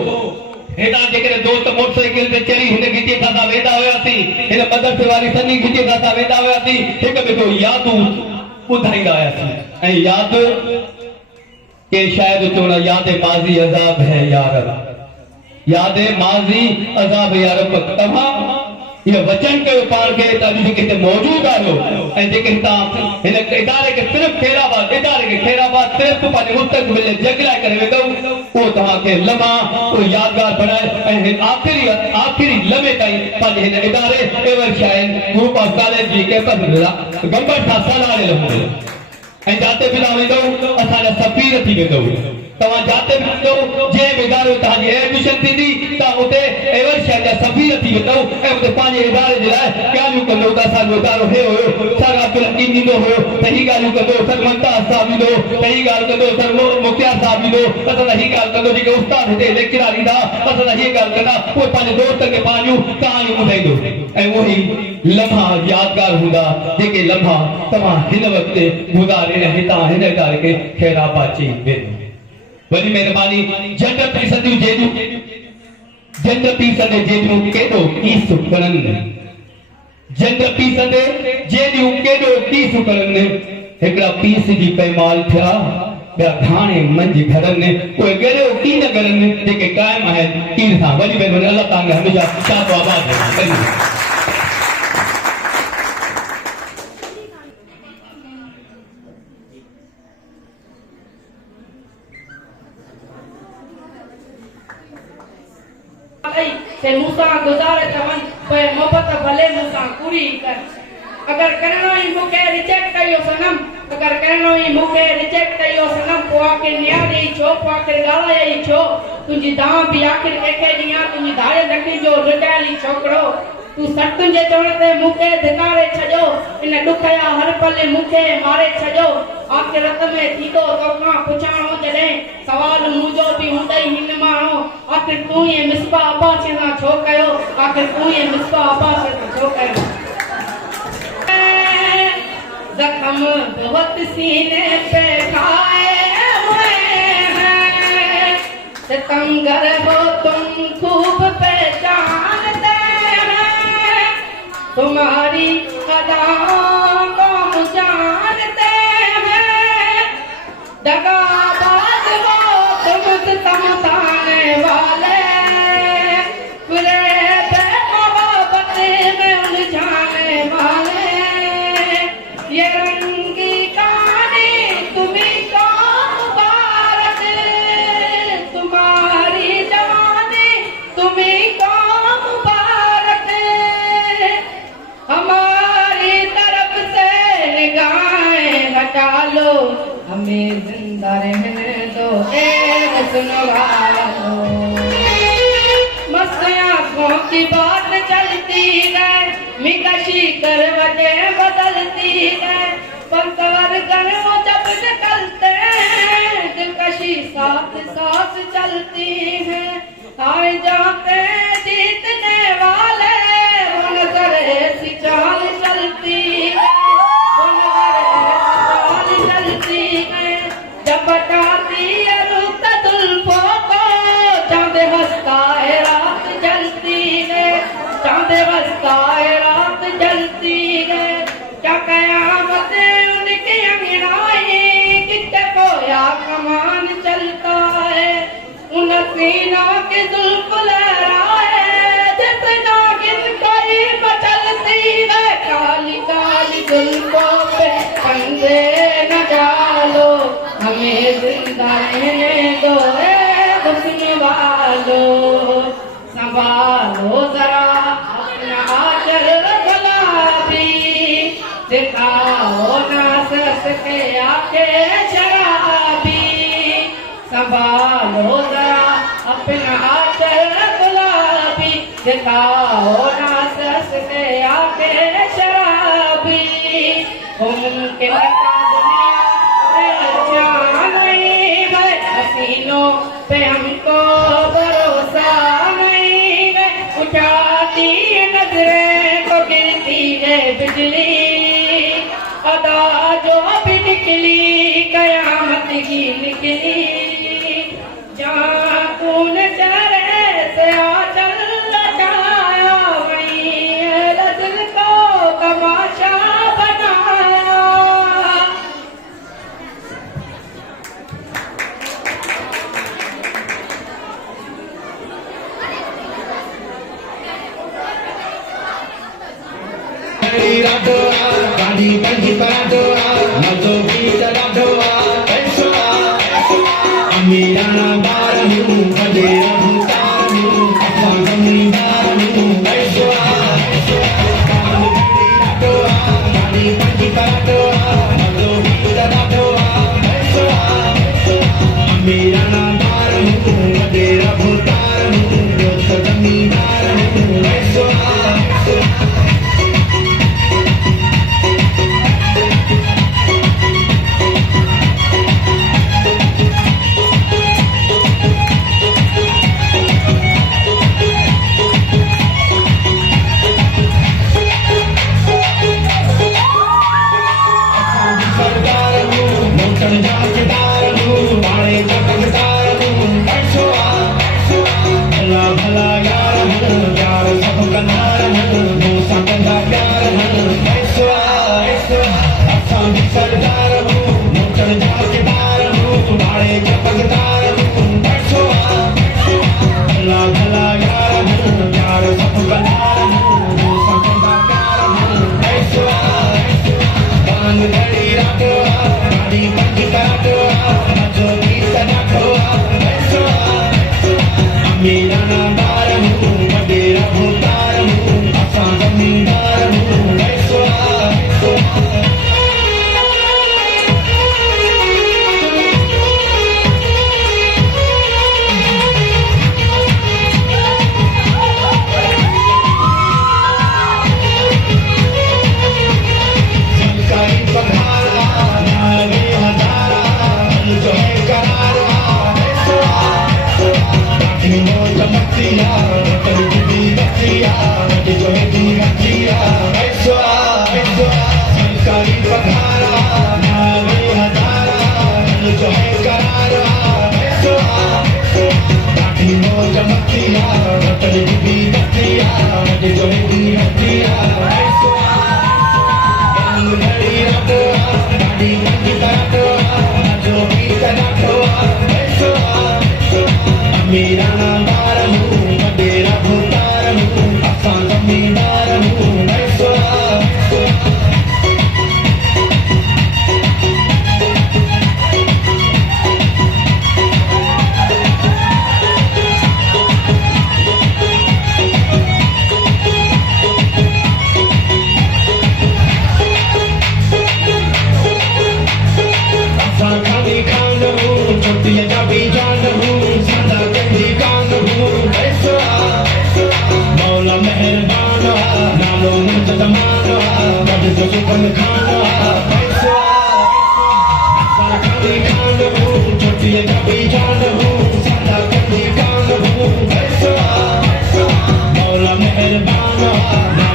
हेॾा जेकॾहिं दोस्त मोटरसाइकिल ते चढ़ी हिन खिचे सां वेंदा हुयासीं हिन मदरसे वारी सनी खिचे सां वेंदा हुयासीं हिक ॿिए जो यादूं ॿुधाईंदा हुयासीं ऐं यादि के शायदि चवण यादि माज़ी अज़ाब है यार यादि माज़ी अज़ाब यार तव्हां ये वचन कयो पाण खे त अॼु जेके हिते मौजूदु आहियो ऐं जेके तव्हां हिन इदारे खे सिर्फ़ु खैराबाद सिर्फ़ु पंहिंजे मुस्तक़बिल जग लाइ करे वेंदो उहो तव्हांखे लम्हा उहो यादगार बणाए ऐं हिन आख़िरी लम्हे ताईं पंहिंजे हिन इदारे एवरशाइन ग्रुप ऑफ कॉलेज जी कैंपस गंबर सां सलाह ॾिनो ऐं जाते बि तव्हां वेंदो असांजा सफ़ीर थी वेंदो तव्हां जाते बि वेंदो जंहिं बि इदारे तव्हांजी एडमिशन थींदी तव्हां उते एवरशाइन जा सफ़ीर थी वेंदो ऐं उते पंहिंजे इदारे जे लाइ ॻाल्हियूं कंदो त असांजो इदारो हे हुयो सर अब्दुल हकीम ईंदो हुयो त हीअ ॻाल्हियूं कंदो सर मुमताज़ साहब ईंदो त हीअ ॻाल्हि कंदो सर मुख्तियार साहब ईंदो असां हीअ ॻाल्हि कंदो जेके उस्ताद हिते लेक्चरर ईंदा असां हीअ ॻाल्हि कंदा उहे पंहिंजे दोस्तनि खे पंहिंजूं कहाणियूं ॿुधाईंदो ऐं उहे लम्हा यादगार हूंदा जेके लम्हा तव्हां हिन वक़्तु गुज़ारे ऐं हितां हिन इदारे खे खैराबाद चई वेंदो वॾी महिरबानी जंड पीसंदियूं जेॾियूं केॾो कीस करनि जंड पीसंदे जेॾियूं केॾो कीस करनि हिकिड़ा पीस जी पैमाल थिया ॿिया घाणे मंझि घरनि उहे गॾियो की न करनि जेके क़ाइमु आहिनि कीर सां वॾी महिरबानी अल्लाह तव्हांखे हमेशह शादो आबाद से मूसा गुज़ारे चवन पे मोहब्बत भले मूसा पूरी कर अगर करणो ही मुके रिजेक्ट कयो सनम अगर करणो ही मुके रिजेक्ट कयो सनम को आखिर न्यारी छो को आखिर गाला ही छो तुझी दां भी आखिर एके दिया तुझी धारे लकी जो रिटायर ख़्याली छोकिरो तूं सतुनि जे चवण ते मूंखे धिकारे छॾियो इन ॾुख जा हर पल मूंखे मारे छॾियो आख़िरत में थींदो तोखां पुछाणो जॾहिं सवाल मुंहिंजो बि हूंदई हिन माण्हू आख़िर तूं इहे मिसबा अब्बास सां छो कयो आख़िर तूं इहे मिसबा अब्बास सां छो कयो जख्म बहुत सीने पे खाए हुए हैं सितमगर हो तुम खूब पहचानते हैं तुम्हारी अदाओं को हम जानते हैं दगाबाज हो तुम समझाने वाले फरेब मोहब्बत में उलझाने वाले ये रंगी कहानी तुम्हीं को मुबारक तुम्हारी जवानी तुम्हीं को मुबारक हमारी तरफ से निगाहें हटा लो हमें जिंदा रहने दो सुनवालो मस्त आँखों की बात चलती है मिकशी कर वजह बदलती है पंतवर गनों जब निकलते हैं दिलकशी साथ साथ चलती है हाय जाते जीतने वाले वो नजर ऐसी चाल चलती है वो नजर ऐसी चाल चलती है जब बटाती है रुत जुल्फों को चांद हंसता है रात जलती है चांद हंसता है रात जलती है क्या कयामत उनकी अंगड़ाई कितने कोया कमान चलता है उन सीनों की जुल्फ लहराए जितना गिन कोई मचलती है काली काली जुल्फों पे कंधे न डालो हमें जिंदा रहने दो हुस्न वालो संभालो जरा अपना आचर गुलाबी दिखाओ ना सस के आके शराबी संभालो जरा अपना आचर गुलाबी दिखाओ ना सस के आके शराबी मुमकिन का दुनिया अच्छा नहीं है हसीनों पे हमको भरोसा नहीं है उठाती नजरें तो गिरती है बिजली अदा जो भी निकली कयामत की निकली जहाँ खून चेहरे से आंचल लटाया वहीं दिल को तमाशा बनाया Amirana baranu, kadera bhutanu, apagami baranu, aishwa. Kani panji karatoa, mazo karatoa, aishwa. Amirana baranu, kadera bhutanu, apagami baranu, aishwa. भला यार सब कनारा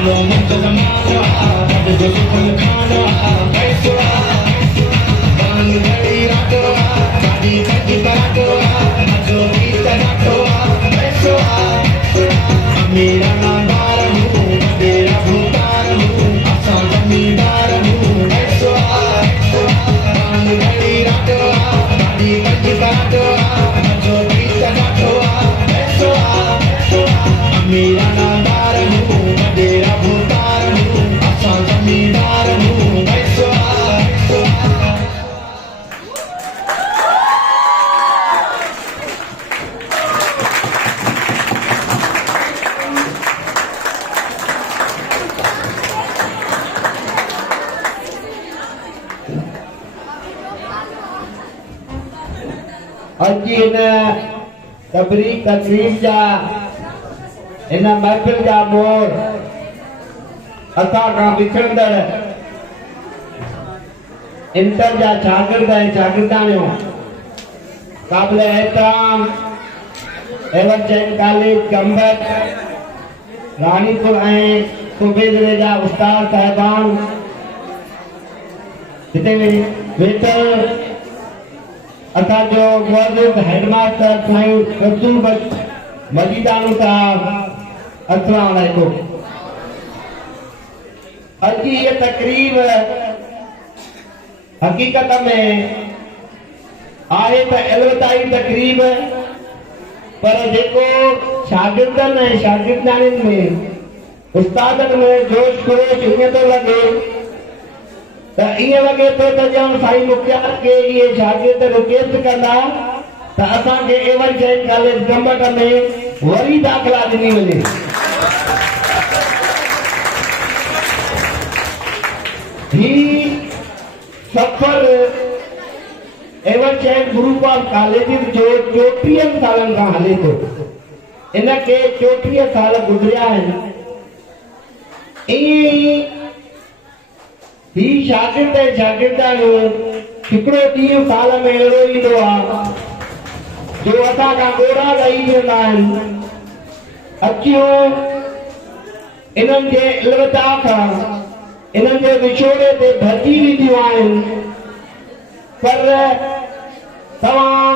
मानो मुक्त जमानो मद जो सुखल खानो पैसो बांग घड़ी रातो गाड़ी सजी परातो मजो गीत नाटो पैसो मेरा नादार हूँ तेरा भूतार हूँ असा जमींदार हूँ पैसो बांग घड़ी रातो गाड़ी सजी परातो मजो गीत नाटो पैसो मेरा नादार हूँ तेरा भूतार हूँ असा जमींदार हूँ पैसो अॼु इन तकरीब जा इन महफ़िल जा मोर असां खां विछड़ंदड़ इंटर जा शागिर्द ऐं शागिर्दाणियूं क़ाबिल एहतराम एवरचंद कॉलेज कंबर रानीपुर ऐं सूबे ज़िले जा उस्ताद साहिबान हिते वेठल असांजो मुअज़्ज़िज़ हेडमास्टर साईं अब्दुल मजीदानी साहब अस्सलाम वालेकुम। अॼु ये तकरीब हकीकत में आहे त अलविदाई तकरीब, पर जेको शागिर्दनि ऐं शागिर्दाणियुनि में उस्तादनि में जोश खरोश ईअं थो लॻे त ईअं लॻे थो त ॼण साईं मुखियार के इहे शागिर्द रिक्वेस्ट कंदा त असांखे एवरचंद कॉलेज कंबट में वरी दाख़िला ॾिनी वञे। ही सफ़र एवरचंद ग्रुप ऑफ कॉलेजिस जो 34 सालनि खां हले थो। इनखे 34 साल गुज़रिया आहिनि। ही शागिर्द ऐं शागिर्दाणियूं हिकिड़ो ॾींहुं साल में अहिड़ो ईंदो आहे जो असां खां ॻोढ़ा ॾेई वेंदा आहिनि। अखियूं इन्हनि जे अलविदा खां इन्हनि जे विछोड़े ते भरिजी वेंदियूं आहिनि, पर तव्हां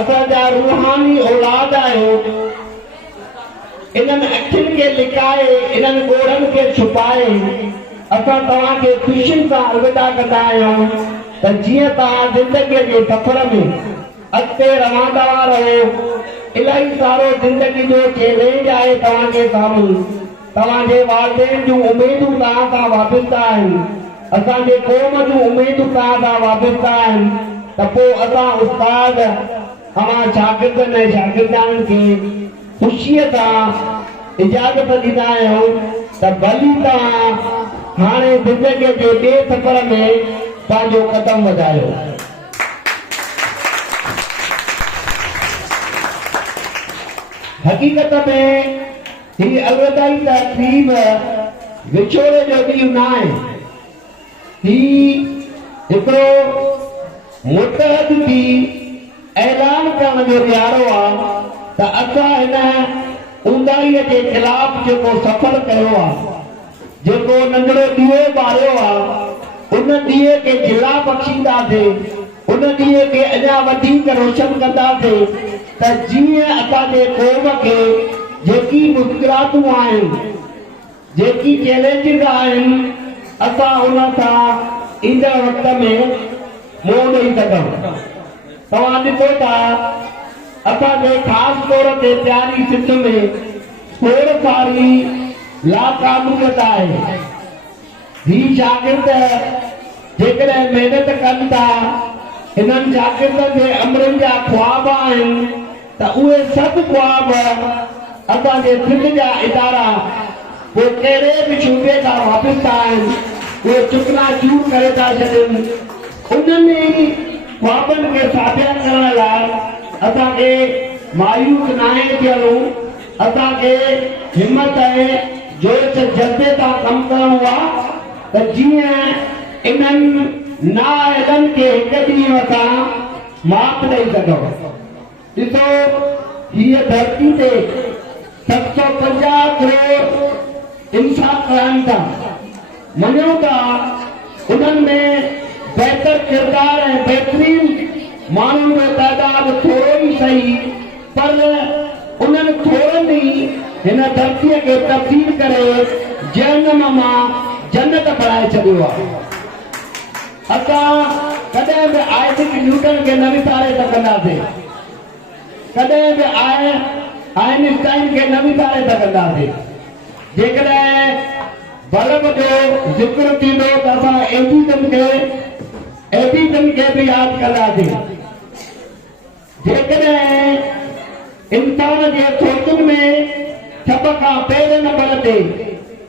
असांजा रूहानी औलाद आहियो। इन्हनि अखियुनि खे लिकाए इन्हनि ॻोढ़नि खे छुपाए असां तव्हांखे ख़ुशियुनि सां अलविदा कंदा आहियूं त जीअं तव्हां ज़िंदगीअ जे सफ़र में अॻिते रवंदा रहो। इलाही सारो ज़िंदगी जो चैलेंज आहे तव्हांजे साम्हूं। तव्हांजे वालिदैन जूं उमेदूं तव्हां सां वाबिस्ता आहिनि, असांजे क़ौम जूं उमेदूं तव्हां सां वाबिस्ता आहिनि। त पोइ असां उस्ताद अवां शागिर्दनि ऐं शागिर्दाणियुनि खे ख़ुशीअ सां इजाज़त ॾींदा आहियूं त भली तव्हां हाणे ज़िंदगीअ जे ॿिए सफ़र में पंहिंजो कदम वधायो। हकीकत में ही अलविदाई तकरीब विछोड़े जो ॾींहुं न आहे। ही हिकिड़ो मुतहद थी ऐलान करण जो ॾियारो आहे त असां हिन ऊंदाईअ जे ख़िलाफ़ जेको सफ़र कयो आहे, जेको नंढड़ो ॾीओ ॿारियो आहे, उन ॾीए खे जिला बख़्शींदासीं, उन ॾीए खे अञा वधीक रोशन कंदासीं त जीअं असांजे क़ौम खे जेकी मुश्किलातूं आहिनि, जेकी चैलेंजिस आहिनि, असां उन सां ईंदड़ वक़्त में मुंहुं ॾेई सघूं। तव्हां ॾिसो था असांजे ख़ासि तौर ते प्यारी सिंध में खोड़ सारी लाक़ानूनियत आहे। ही शागिर्द जेकॾहिं महिनत कनि था, हिननि शागिर्दनि जे अमरनि जा ख्वाब आहिनि त उहे सभु ख्वाब असांजे सिंध जा इदारा पोइ कहिड़े बि सूबे खां वापिस आहिनि, उहे चुकना चूर करे था छॾनि। उन्हनि ख्वाबनि खे साबित करण लाइ असांखे मायूस न आहे थियणो, असांखे हिम्मत ऐं जोश जज़्बे सां कमु करणो आहे त जीअं इन्हनि नाअहलनि खे हिकु ॾींहुं असां माप ॾेई सघूं। ॾिसो हीअ धरती ते 750 करोड़ इंसाफ़ कराइनि था, मञूं था उन्हनि में बहितर किरदार ऐं बहितरीन माण्हुनि जो तइदाद थोरो ई सही, पर उन्हनि थोरनि ई हिन धरतीअ खे तब्दील करे जहन्नम मां जन्नत बणाए छॾियो आहे। असां कॾहिं बि आइज़ैक न्यूटन खे न विसारे सघंदासीं, कॾहिं बि आइंस्टाइन खे न विसारे सघंदासीं। जेकॾहिं बल्ब जो ज़िक्र थींदो त असां एडिसन खे बि यादि कंदासीं। जेकॾहिं इंसान जे सोचनि में सभ खां पहिरें नंबर ते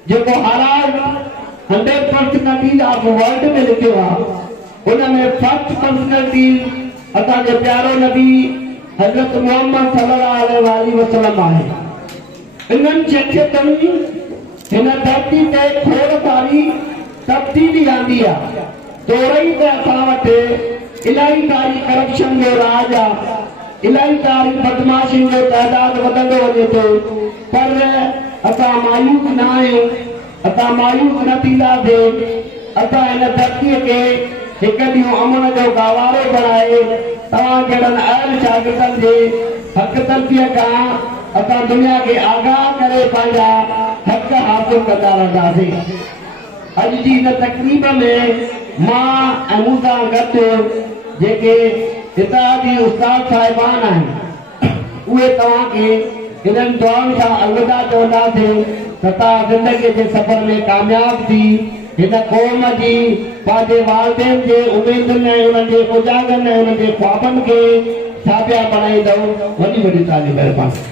जेको हालात 100 पर्सनैलिटीज़ ऑफ वर्ल्ड में लिखियो आहे, उन में फर्स्ट पर्सनैलिटी असांजो प्यारो नबी हज़रत मोहम्मद सल्लल्लाहु अलैहि वसल्लम आहे। इन्हनि शख़्सियतुनि हिन धरती ते खोड़ सारी तब्दीली आंदी आहे। तोड़ई त असां वटि इलाही सारी करप्शन जो राज आहे, इलाही सारी बदमाशियुनि जो तइदाद वधंदो वञे थो, पर असां मायूस न आहियूं, असां मायूस न थींदासीं। असां हिन धरतीअ खे हिकु ॾींहुं अमन जो गहवारो बणाए तव्हां जहिड़नि अहल शागिर्दनि जे हक़ तलबीअ खां असां दुनिया खे आगाह करे पंहिंजा हक़ हासिल कंदा रहंदासीं। अॼु जी हिन तक़रीब में मां ऐं मूं सां गॾु जेके हितां जी उस्ताद साहिबान आहिनि, उहे तव्हांखे हिननि दुआउनि सां अलविदा चवंदासीं त तव्हां ज़िंदगीअ जे सफ़र में कामयाब थी हिन क़ौम जी पंहिंजे वालिदैन जे उमेदुनि ऐं उन्हनि जे उजागरनि ऐं उन्हनि जे ख्वाबनि खे साबिया बणाईंदव। वॾी वॾी ताली महिरबानी।